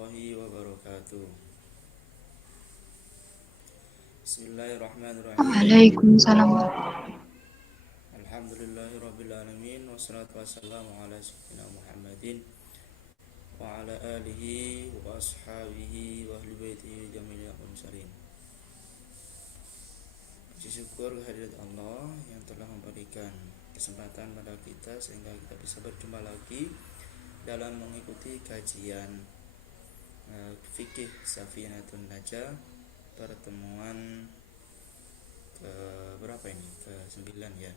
warahmatullahi wabarakatuh. Bismillahirrahmanirrahim. Waalaikumsalam. Alhamdulillahirabbil alamin wassalatu wassalamu ala sayyidina Muhammadin wa ala alihi wa ashabihi wa ahli baitihi jami'il mursalin. Puji syukur kehadirat Allah yang telah memberikan kesempatan pada kita sehingga kita bisa berjumpa lagi dalam mengikuti kajian fikih Safinatun Najah pertemuan ke berapa ini? Ke-9 ya.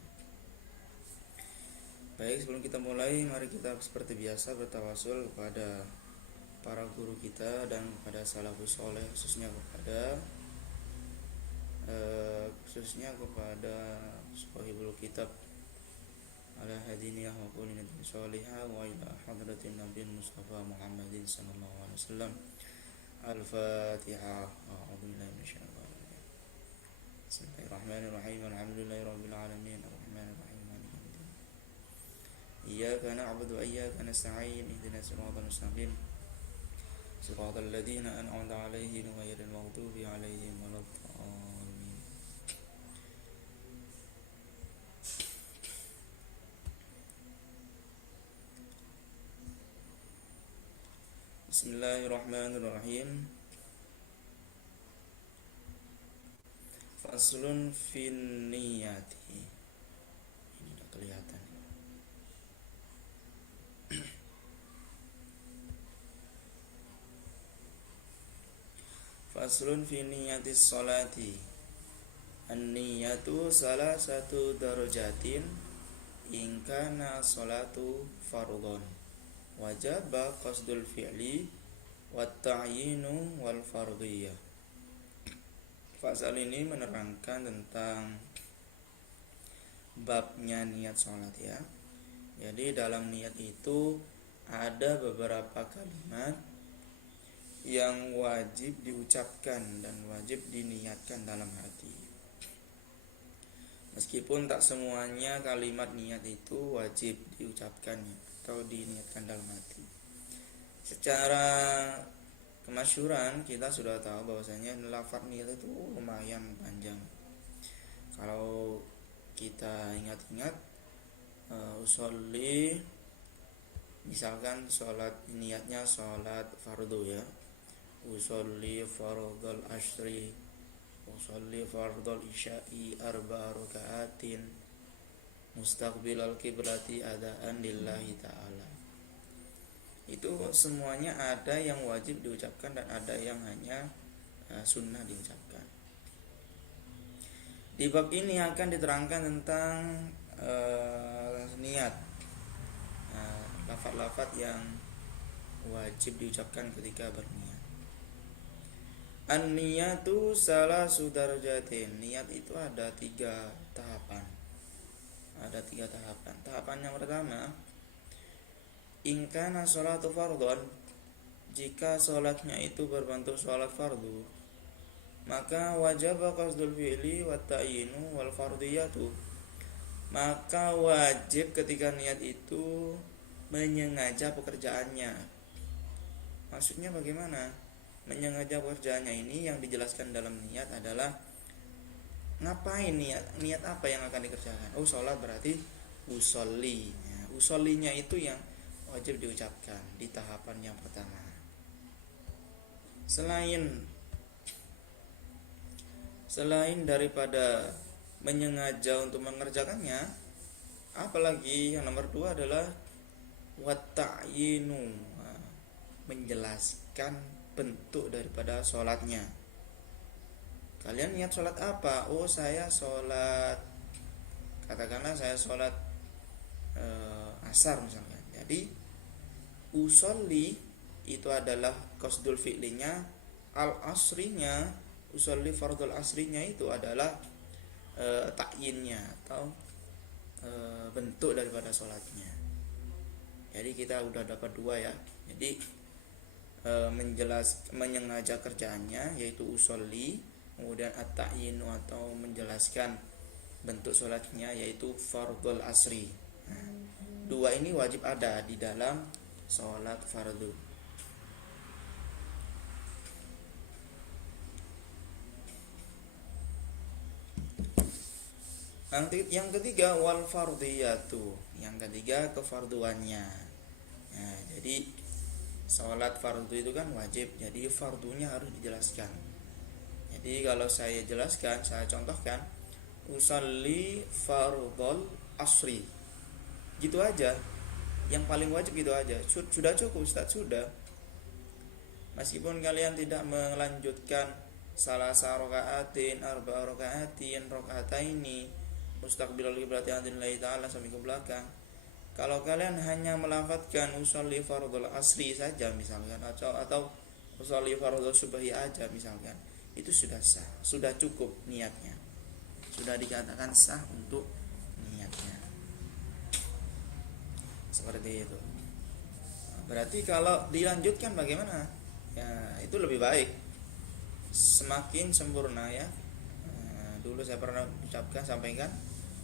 Baik, sebelum kita mulai, mari kita seperti biasa bertawasul kepada para guru kita dan kepada salafus soleh, khususnya kepada sahibul kitab ala hadiniyah wa qulinatin sholihah wa ila hadratin nabiy Mustafa Muhammadin sallallahu alaihi wasallam. Al-Fatihah. A'udzu billahi minasyaitonir rajim. Bismillahirrahmanirrahim. Alhamdulillahirabbil alamin. Arrahmanir rahim. Maliki yaumiddin. Iyyaka na'budu wa iyyaka nasta'in. Ihdinas siratal mustaqim. Siratal ladzina an'amta 'alaihim ghairil maghdubi 'alaihim waladdallin. Bismillahirrahmanirrahim. Faslun fin niyati. Ini udah kelihatan. Faslun fin niyati sholati. An-niyatu salah satu darajatin in kana sholatu fardhon. Wajaba qasdul fi'li wa ta'yinu wal fardhiyah. Pasal ini menerangkan tentang babnya niat sholat ya. Jadi dalam niat itu ada beberapa kalimat yang wajib diucapkan dan wajib diniatkan dalam hati. Meskipun tak semuanya kalimat niat itu wajib diucapkannya atau diniatkan dalam hati. Secara kemasyhuran kita sudah tahu bahwasanya lafaz niat itu lumayan panjang. Kalau kita ingat-ingat usolli, misalkan sholat niatnya sholat fardu ya, usolli fardhal ashri, usolli fardhal isya'i arba'a raka'atin mustaqbilal qiblati adaan lillahi ta'ala. Itu semuanya ada yang wajib diucapkan dan ada yang hanya sunnah diucapkan. Di bab ini akan diterangkan tentang niat, lafaz-lafaz yang wajib diucapkan ketika berniat. An-niyatu salasu darajatin. Niat itu ada 3 tahapan. Tahapan yang pertama, in kana sholatu fardhon, jika sholatnya itu berbentuk sholat fardu, maka wajib qasdul fi'li wa ta'yinu wal fardiyatu. Maka wajib ketika niat itu menyengaja pekerjaannya. Maksudnya bagaimana? Menyengaja pekerjaannya ini yang dijelaskan dalam niat adalah ngapain niat apa yang akan dikerjakan. Oh, sholat berarti usolli ya, usollinya itu yang wajib diucapkan di tahapan yang pertama. Selain daripada menyengaja untuk mengerjakannya, apalagi yang nomor 2 adalah wata'yinu, menjelaskan bentuk daripada sholatnya. Kalian niat sholat apa? Oh, saya sholat, katakanlah saya sholat asar misalkan. Jadi usolli itu adalah qasdul fi'linya, al-asrinya, usolli fardhul asrinya itu adalah ta'yinnya atau bentuk daripada sholatnya. Jadi kita udah dapat 2 ya. Jadi menyengaja kerjaannya yaitu usolli, kemudian at-ta'yinu atau menjelaskan bentuk sholatnya yaitu fardhul asri. 2 ini wajib ada di dalam sholat fardu. Yang ketiga wal fardiyatu, yang ketiga kefarduannya. Nah, jadi sholat fardu itu kan wajib, jadi fardunya harus dijelaskan. Jadi kalau saya jelaskan, saya contohkan, usalli fardhol asri, gitu aja, yang paling wajib gitu aja, sudah cukup Ustaz, sudah. Meskipun kalian tidak melanjutkan salasa rakaatin, arba rakaatin, rakaataini, mustaqbilal qiblat lillahi ta'ala sampai ke belakang. Kalau kalian hanya melafadzkan usolli fardhul asri saja misalkan, atau usolli fardhul subhi aja misalkan, itu sudah sah, sudah cukup niatnya, sudah dikatakan sah untuk niatnya. Seperti itu. Berarti kalau dilanjutkan bagaimana? Ya, itu lebih baik, semakin sempurna ya. Dulu saya pernah sampaikan,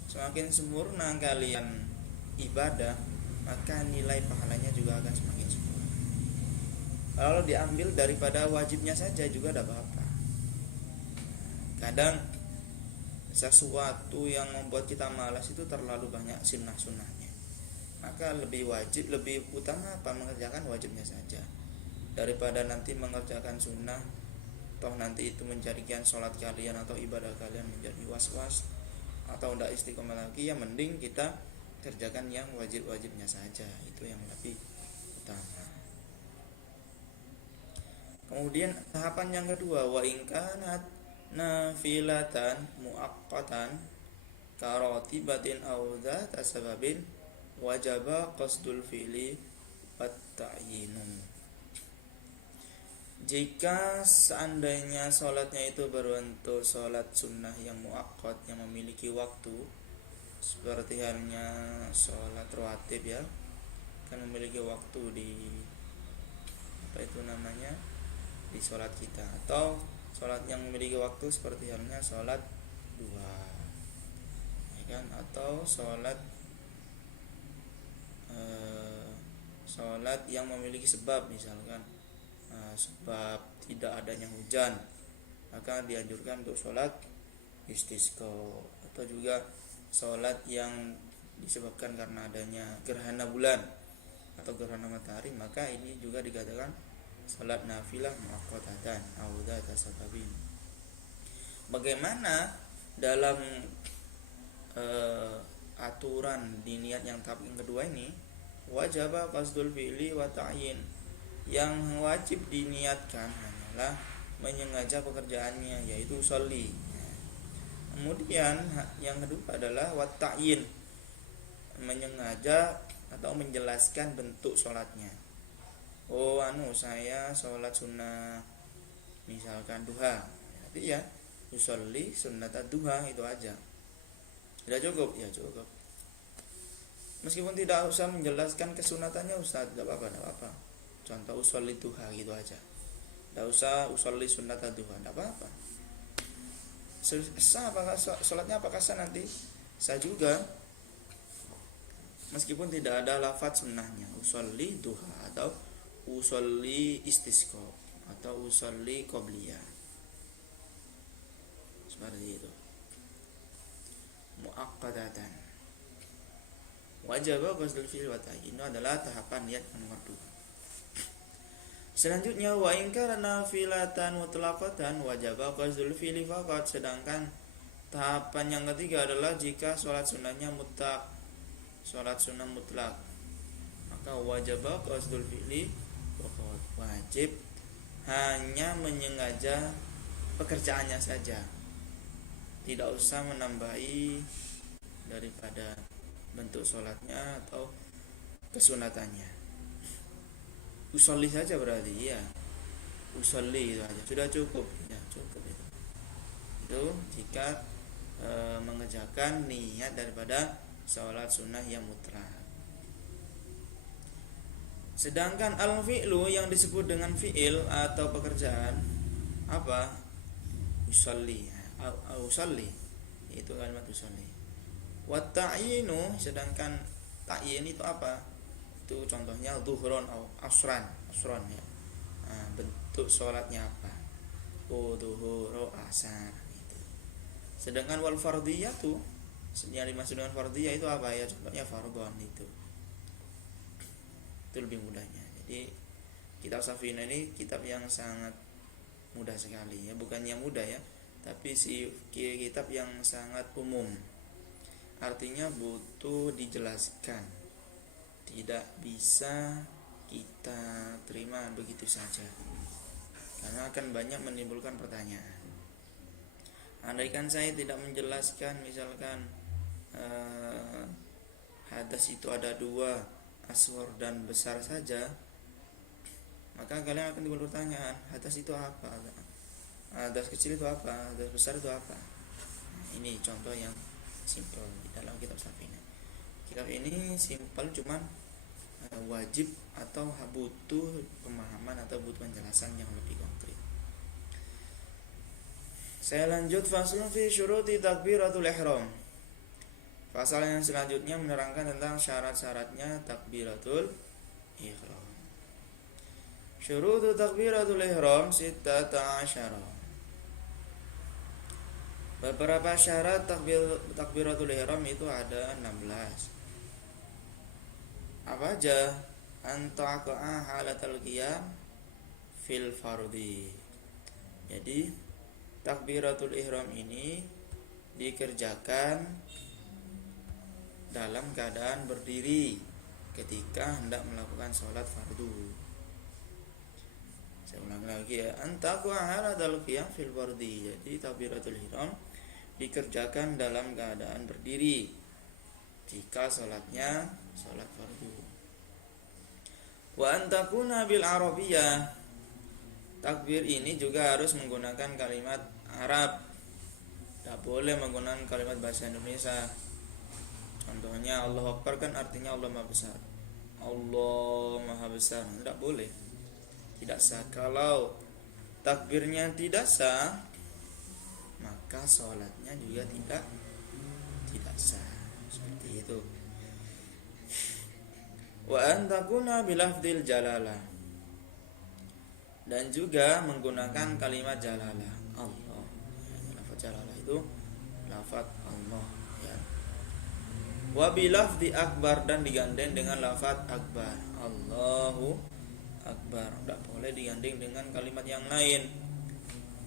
semakin sempurna kalian ibadah, maka nilai pahalanya juga akan semakin sempurna. Kalau diambil daripada wajibnya saja juga tidak apa-apa. Kadang sesuatu yang membuat kita malas itu terlalu banyak sunnah-sunnahnya, maka lebih utama apa, mengerjakan wajibnya saja daripada nanti mengerjakan sunnah, toh nanti itu menjadikan sholat kalian atau ibadah kalian menjadi was-was atau tidak istiqomah lagi. Ya mending kita kerjakan yang wajib-wajibnya saja, itu yang lebih utama. Kemudian tahapan yang kedua, wa in kanat nafilatan muaqqatan karatibatin aw dzata sababin wajaba qasdul fi'li wat ta'yinu. Jika seandainya sholatnya itu berbentuk sholat sunnah yang muaqqat, yang memiliki waktu, seperti halnya sholat rawatib ya, kan memiliki waktu di di sholat kita, atau sholat yang memiliki waktu seperti halnya sholat duha ya kan, atau sholat yang memiliki sebab, misalkan sebab tidak adanya hujan, maka dianjurkan untuk sholat istisqa. Atau juga sholat yang disebabkan karena adanya gerhana bulan atau gerhana matahari, maka ini juga dikatakan sholat nafilah muaqqatatan aw dzata sababin. Bagaimana dalam aturan di niat yang tahap yang kedua ini, wajib qasdul fi'li wa ta'yin, yang wajib diniatkan hanyalah menyengaja pekerjaannya, yaitu sholli. Kemudian yang kedua adalah wa ta'yin, menyengaja atau menjelaskan bentuk sholatnya. Oh saya sholat sunnah misalkan duha, jadi ya usolli sunnat duha, itu aja sudah cukup. Ya cukup, meskipun tidak usah menjelaskan kesunatannya Ustaz, tidak apa-apa. Contoh usolli duha gitu aja, tidak usah usolli sunnat duha, tidak apa-apa. Sah apakah sholatnya, apakah sah nanti? Sah juga, meskipun tidak ada lafaz sunnahnya, usolli duha atau usolli istisqa atau usolli qobliyah, seperti itu. Muaqqadatan wajib qasdul fi'l wa ta'yin, itu adalah tahapan niat nomor 2. Selanjutnya wa in kana nafilatan mutlaqatan wajib qasdul fi'li faqat, sedangkan tahapan yang ketiga adalah jika sholat sunnahnya mutlak, sholat sunnah mutlak, maka wajib qasdul fi'li faqat, wajib hanya menyengaja pekerjaannya saja, tidak usah menambahi daripada bentuk sholatnya atau kesunatannya. Usolli saja berarti ya, usolli itu aja sudah cukup ya, cukup itu jika mengerjakan niat daripada sholat sunnah yang mutlak. Sedangkan al-fi'lu yang disebut dengan fi'il atau pekerjaan apa? Usolli, usolli itu kalimat usolli. Wa ta'yinu, sedangkan ta'yin itu apa? Itu contohnya zuhron atau asran ya. Bentuk sholatnya apa? Zuhur, asar itu. Sedangkan wal fardiyatu, yang dimaksud dengan fardhiyah itu apa ya? Contohnya fardhon itu lebih mudahnya. Jadi kitab Safina ini kitab yang sangat mudah sekali ya, bukannya mudah ya, tapi kitab yang sangat umum. Artinya butuh dijelaskan, tidak bisa kita terima begitu saja, karena akan banyak menimbulkan pertanyaan. Andaikan saya tidak menjelaskan, misalkan hadas itu ada dua, asghar dan besar saja, maka kalian akan timbul pertanyaan, hadas itu apa? Hadas kecil itu apa? Hadas besar itu apa? Nah, ini contoh yang simpel di dalam kitab Safina. Kitab ini simpel, cuman wajib atau butuh pemahaman atau butuh penjelasan yang lebih konkret. Saya lanjut, faslun fi syuruti takbiratul ihram. Pasal yang selanjutnya menerangkan tentang syarat-syaratnya takbiratul ihram. Syurutu takbiratul ihram 16. Beberapa syarat takbiratul ihram itu ada 16. Apa aja? Antaqa'a halatal qiyam fil fardhi. Jadi takbiratul ihram ini dikerjakan dalam keadaan berdiri ketika hendak melakukan sholat fardu. Saya ulang lagi ya, antaqa'a halatal qiyam fil fardhi. Jadi takbiratul ihram dikerjakan dalam keadaan berdiri jika sholatnya sholat fardu. Wa antakuna bil arabiyah. Takbir ini juga harus menggunakan kalimat Arab, tidak boleh menggunakan kalimat bahasa Indonesia. Contohnya Allahu Akbar kan artinya Allah Maha Besar, Allah Maha Besar, tidak boleh, tidak sah. Kalau takbirnya tidak sah, maka sholatnya juga tidak sah. Seperti itu. Wa antakuna bilafdil jalalah. Dan juga menggunakan kalimat jalalah Allah. Lafaz jalalah itu lafaz Allah ya. Wa bilafdi akbar, dan digandeng dengan lafaz akbar, Allahu Akbar. Tidak boleh digandeng dengan kalimat yang lain.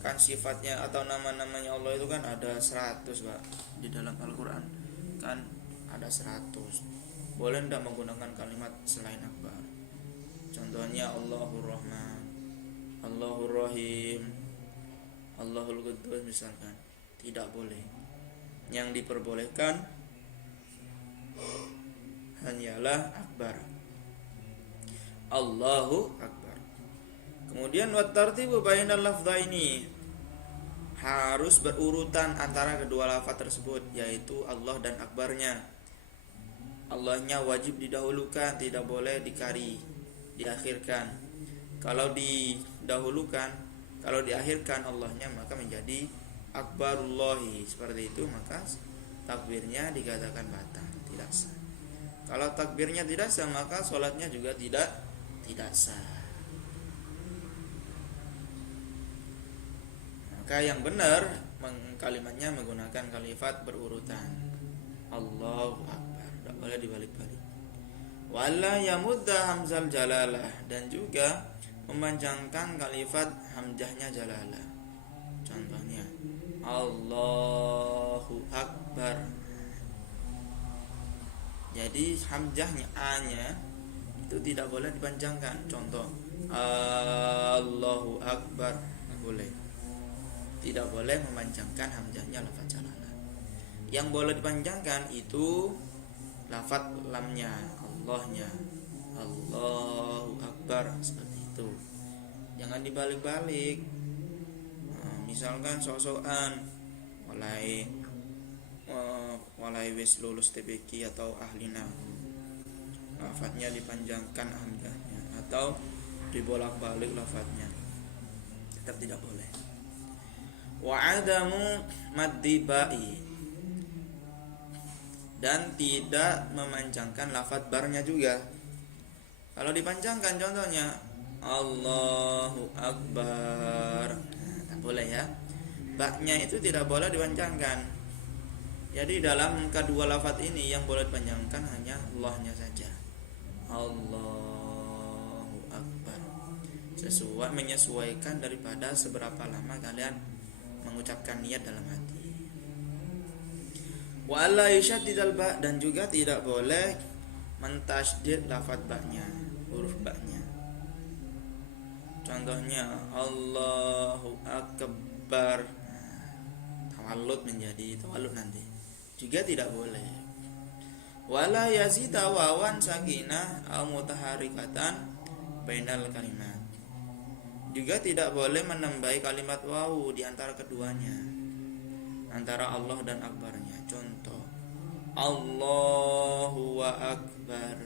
Kan sifatnya atau nama-namanya Allah itu kan ada 100, Pak. Di dalam Al-Qur'an kan ada 100. Boleh tidak menggunakan kalimat selain akbar? Contohnya Allahur Rahman, Allahur Rahim, Allahul Quddus misalkan. Tidak boleh. Yang diperbolehkan hanyalah akbar, Allahu Akbar. Kemudian wat tartibu bainal lafdhaini, harus berurutan antara kedua lafaz tersebut, yaitu Allah dan akbarnya. Allahnya wajib didahulukan, tidak boleh diakhirkan. Kalau didahulukan, kalau diakhirkan Allahnya, maka menjadi akbarullahi. Seperti itu, maka takbirnya dikatakan batal, tidak sah. Kalau takbirnya tidak sah, maka sholatnya juga tidak sah. Maka yang benar kalimatnya menggunakan kalimat berurutan, Allahu Akbar, tidak boleh dibalik-balik. Wala yamudda hamzal jalalah, dan juga memanjangkan kalimat hamzahnya jalalah. Contohnya Allahu Akbar. Jadi hamzahnya A-nya itu tidak boleh dipanjangkan. Contoh Allahu Akbar, tidak boleh. Tidak boleh memanjangkan hamzahnya lafaz jalalah. Yang boleh dipanjangkan itu lafaz lamnya, Allahnya, Allahu Akbar, seperti itu. Jangan dibalik-balik. Misalkan sok-sokan mulai wis lulus TBK atau ahli nahwu, lafadznya dipanjangkan hamzahnya atau dibolak-balik lafadznya, tetap tidak boleh. Wa adamu maddi ba'i, dan tidak memanjangkan lafadz barnya juga. Kalau dipanjangkan, contohnya Allahu Akbar, tak boleh ya. Baknya itu tidak boleh dipanjangkan. Jadi dalam kedua lafaz ini yang boleh dipanjangkan hanya Allahnya saja. Allahu Akbar. Menyesuaikan daripada seberapa lama kalian mengucapkan niat dalam hati. Wa alla yushaddidal ba, dan juga tidak boleh mentasydid lafaz ba-nya, huruf ba-nya. Contohnya Allahu Akbar. Tawallud menjadi tawallud nanti. Juga tidak boleh. Wala yazida wawan sakinah au mutaharikatan bainal kalimat. Juga tidak boleh menambahi kalimat wawu di antara keduanya, antara Allah dan akbarnya. Contoh Allahu wa akbar.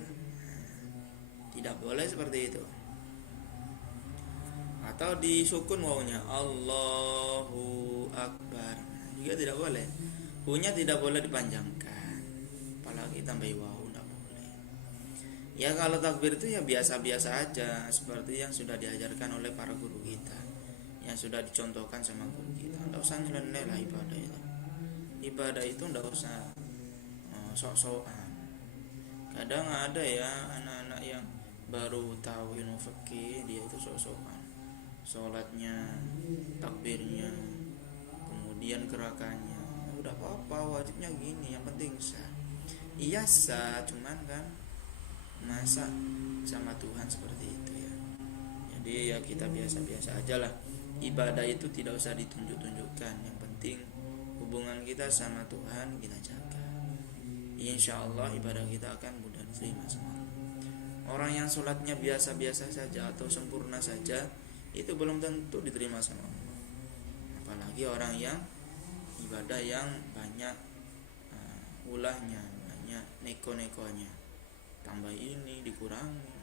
Tidak boleh seperti itu. Atau disukun wawunya Allahu akbar. Juga tidak boleh. Hu-nya tidak boleh dipanjangkan, apalagi tambah wawu, tidak boleh. Ya kalau takbir itu ya biasa-biasa aja, seperti yang sudah diajarkan oleh para guru kita, yang sudah dicontohkan sama guru kita. Tidak usah nyeleneh lah ibadah itu. Ibadah itu tidak usah sok-sokan. Kadang ada ya anak-anak yang baru tahu ilmu fikih, dia itu sok-sokan. Sholatnya, takbirnya, kemudian gerakannya, udah apa-apa, wajibnya gini, yang penting sah. Iya sah, cuman kan masa sama Tuhan seperti itu ya. Jadi ya kita biasa-biasa aja lah. Ibadah itu tidak usah ditunjuk-tunjukkan, yang penting hubungan kita sama Tuhan kita jaga. Insya Allah ibadah kita akan mudah diterima semua. Orang yang sholatnya biasa-biasa saja atau sempurna saja, itu belum tentu diterima sama Allah. Apalagi orang yang ibadah yang banyak ulahnya, banyak neko-nekonya, tambah ini dikurangi,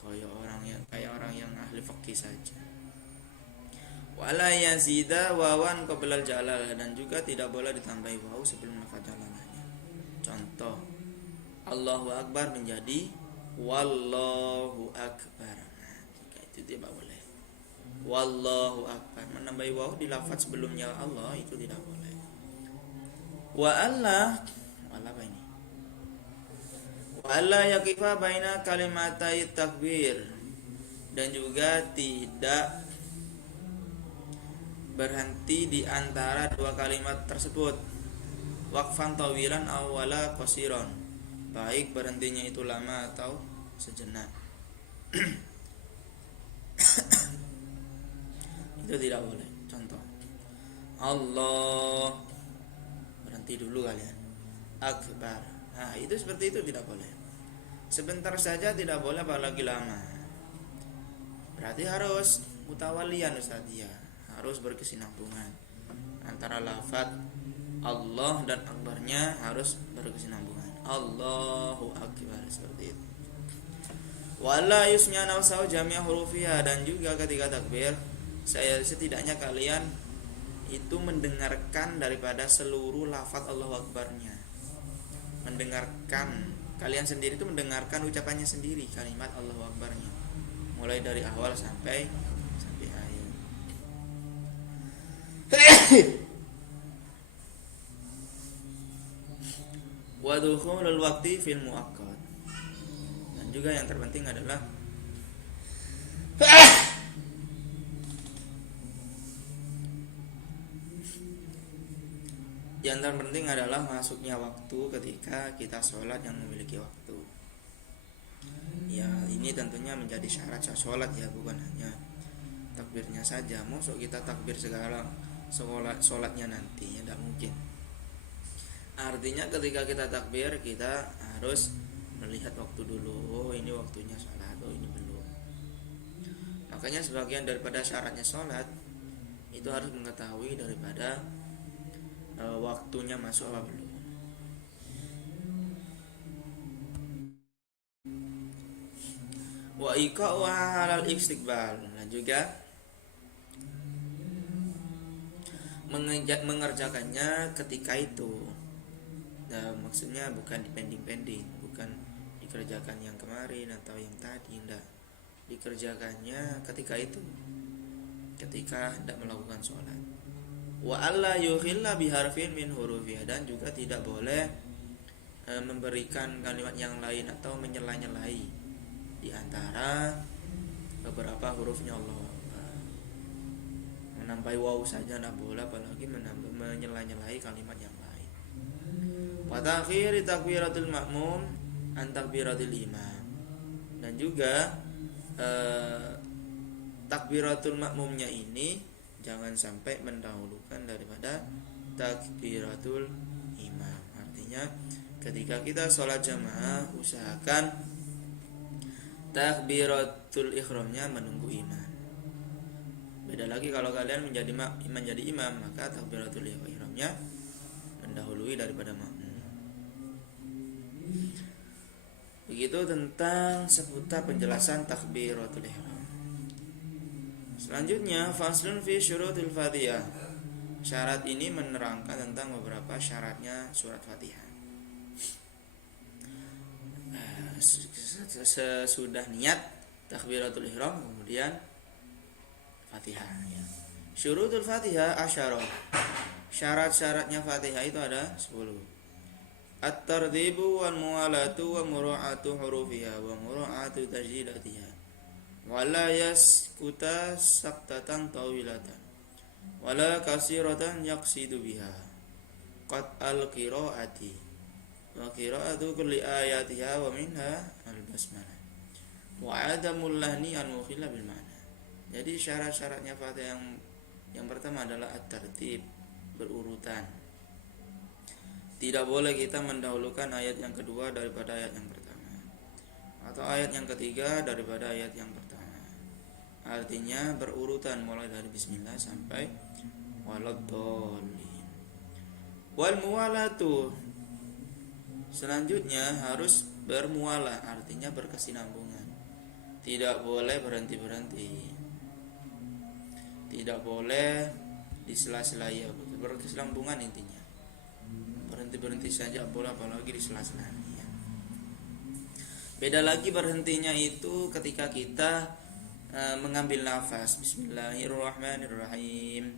kayak orang yang ahli fikih saja. Wala yazida wawan qablal jalal, dan juga tidak boleh ditambahi waw sebelum lafaz jalalahnya. Contoh Allahu Akbar menjadi Wallahu Akbar. Nah, jika itu tidak boleh. Wallahu Akbar, menambahi waw di lafaz sebelumnya Allah itu tidak boleh. Wa alla apa ini? Wa alla yaqifa baina kalimatai takbir, dan juga tidak berhenti di antara dua kalimat tersebut. Waqfan tawilan awwala qasiran, baik berhentinya itu lama atau sejenak. Itu tidak boleh. Contoh Allah, berhenti dulu kalian. Akbar. Nah, itu seperti itu tidak boleh. Sebentar saja tidak boleh, apalagi lama. Berarti harus mutawalian Ustaz ya. Harus berkesinambungan antara lafaz Allah dan akbarnya, harus berkesinambungan. Allahu Akbar, seperti itu. Wala yusnya nafsau jami'a hurufiha, dan juga ketika takbir setidaknya kalian itu mendengarkan daripada seluruh lafaz Allahu Akbarnya. Mendengarkan, kalian sendiri itu mendengarkan ucapannya sendiri, kalimat Allahu Akbarnya, mulai dari awal sampai akhir. Wa dukhulul waqti fil muakkad, dan juga yang terpenting adalah yang terpenting adalah masuknya waktu ketika kita sholat yang memiliki waktu. Ya ini tentunya menjadi syarat sholat ya, bukan hanya takbirnya saja. Masuk kita takbir sekarang, sholatnya nanti ya tidak mungkin. Artinya ketika kita takbir, kita harus melihat waktu dulu. Oh ini waktunya sholat, oh ini belum. Makanya sebagian daripada syaratnya sholat itu harus mengetahui daripada waktunya masuk apa belum. Wa iqa'u halal istiqbal, dan juga mengerjakannya ketika itu. Nah, maksudnya bukan dipending-pending, bukan dikerjakan yang kemarin atau yang tadi, enggak. Dikerjakannya ketika itu, ketika hendak melakukan sholat. Wa alla yukhilla biharfin min hurufiha, dan juga tidak boleh memberikan kalimat yang lain atau menyela-nyelai di antara beberapa hurufnya Allah. Menambahi waw saja tidak boleh, apalagi menyela-nyelai kalimat yang lain. Wa ta'khiri takbiratul ma'mum an takbiratul imam, dan juga takbiratul makmumnya ini jangan sampai mendahulukan daripada takbiratul imam. Artinya ketika kita sholat jamaah, usahakan takbiratul ikhramnya menunggu imam. Beda lagi kalau kalian menjadi imam, maka takbiratul ihramnya mendahului daripada makmum. Begitu tentang seputar penjelasan takbiratul ihram. Selanjutnya, faslun fi syurutil Fatihah. Syarat ini menerangkan tentang beberapa syaratnya surat Fatihah. Sesudah niat takbiratul ihram, kemudian Fatihah. Syurutul Fatihah asyarah. Syarat-syaratnya Fatihah itu ada 10. At-tartibu wal muwalatu wa mura'atu hurufiha wa mura'atu tajdidatiha. Wala yaskuta saktatan tawilatan wala kasiratan yaqsidu biha qad al-qiraati wa qiraatu kulli ayatiha wa minha al-basmalah wa adamul lahni al-mukhilla bil ma'na. Jadi syarat-syaratnya Fatihah yang pertama adalah at-tartib, berurutan. Tidak boleh kita mendahulukan ayat yang kedua daripada ayat yang pertama, atau ayat yang ketiga daripada ayat yang pertama. Artinya berurutan mulai dari bismillah sampai waladdallin. Wal muwalatu, selanjutnya harus bermualah, artinya berkesinambungan. Tidak boleh berhenti-berhenti, tidak boleh disela-sela, ya, berkesinambungan intinya. Berhenti-berhenti saja boleh, apalagi disela-sela. Ya. Beda lagi berhentinya itu ketika kita mengambil nafas. Bismillahirrahmanirrahim,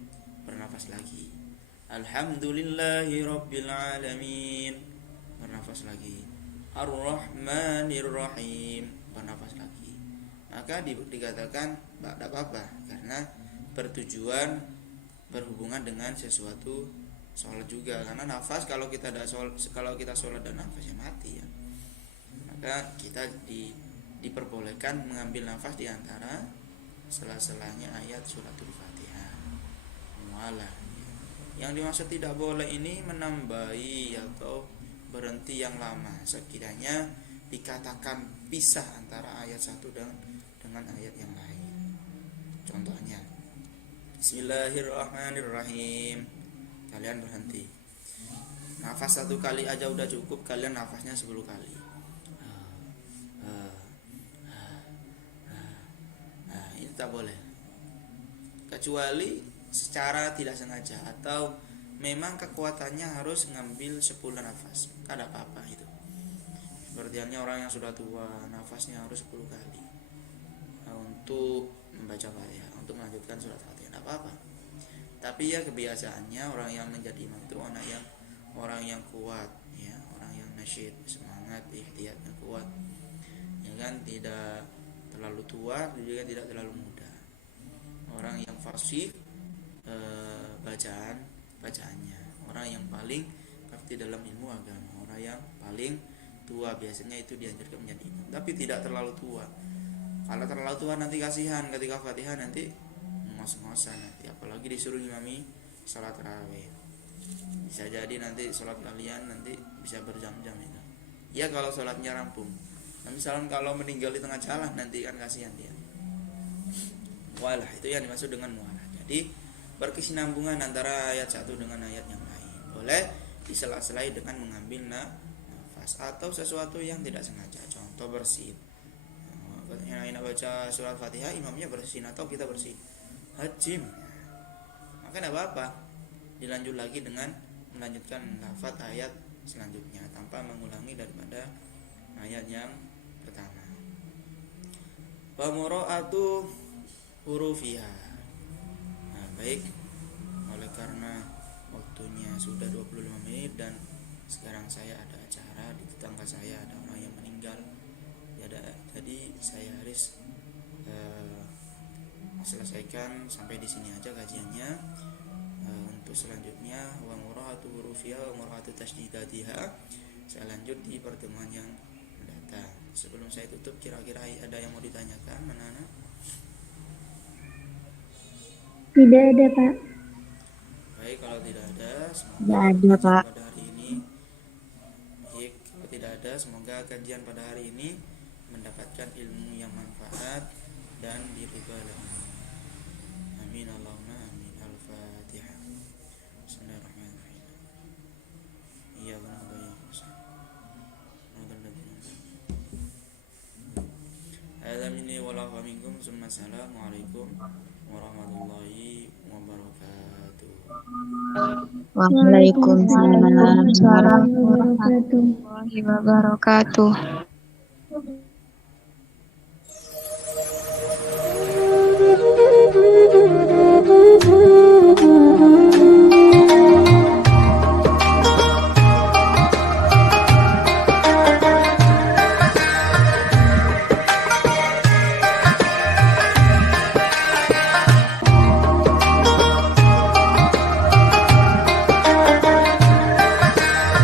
bernafas lagi. Alhamdulillahirabbil alamin, bernafas lagi. Ar-Rahmanirrahim, bernafas lagi. Maka dikatakan tidak apa-apa, karena bertujuan berhubungan dengan sesuatu sholat juga. Karena nafas kalau kita sholat dan nafas ya mati ya. Maka kita diperbolehkan mengambil nafas di antara sela-selanya ayat suratul Fatihah. Mualah. Yang dimaksud tidak boleh ini menambahi atau berhenti yang lama, sekiranya dikatakan pisah antara ayat satu dengan ayat yang lain. Contohnya, Bismillahirrahmanirrahim, kalian berhenti, nafas satu kali aja udah cukup, kalian nafasnya 10 kali. Ini tak boleh, kecuali secara tidak sengaja atau memang kekuatannya harus ngambil 10 nafas, ada apa-apa itu. Seperti orang yang sudah tua, nafasnya harus 10 kali untuk membaca Fatihah, untuk melanjutkan surat Fatihah, tidak apa-apa. Tapi ya kebiasaannya orang yang menjadi imam itu orang yang kuat, ya, orang yang nasyid, semangat, ihtiyatnya kuat, ya kan, tidak terlalu tua juga tidak terlalu muda, orang yang fasih bacaannya, orang yang paling ngerti dalam ilmu agama, orang yang paling tua biasanya itu dianjurkan menjadi imam, tapi tidak terlalu tua. Kalau terlalu tua nanti kasihan ketika Fatihah nanti ngos-ngosan nanti, apalagi disuruh imami salat tarawih, bisa jadi nanti salat kalian nanti bisa berjam-jam itu. Ya kalau salatnya rampung. Nah, misalnya kalau meninggal di tengah jalan nanti kan kasihan dia. Walah, itu yang dimaksud dengan mualah. Jadi berkesinambungan antara ayat satu dengan ayat yang lain. Boleh disela-selai dengan mengambil nafas atau sesuatu yang tidak sengaja. Contoh bersin. Yang baca surat Fatihah, imamnya bersin atau kita bersin. Hajim. Maka tidak apa-apa. Dilanjut lagi dengan melanjutkan lafaz ayat selanjutnya tanpa mengulangi daripada ayat yang pertama. Wa mura'atu hurufiha. Nah, baik, oleh karena karena sudah 25 menit dan sekarang saya ada acara di tetangga saya, ada orang yang meninggal ya, jadi saya harus selesaikan sampai di sini aja kajiannya. Untuk selanjutnya wa murahatu hurufiha wa murahatu tasydidatiha saya lanjut di pertemuan yang mendatang. Sebelum saya tutup, kira-kira ada yang mau ditanyakan, anak-anak? Tidak ada, Pak. Baik, kalau tidak ada, semoga Tidak ada, kajian Pak. pada hari ini. Baik, kalau tidak ada, semoga kajian pada hari ini mendapatkan ilmu yang manfaat dan diridhoi oleh Allah. Amin Allahumma amin. Al-Fatihah. Bismillahirrahmanirrahim. Iya benar. Hadza minni wa lakum minkum. Assalamualaikum warahmatullahi wabarakatuh. Waalaikumsalam Waalaikumsalam warahmatullahi warahmatullahi wabarakatuh. wabarakatuh.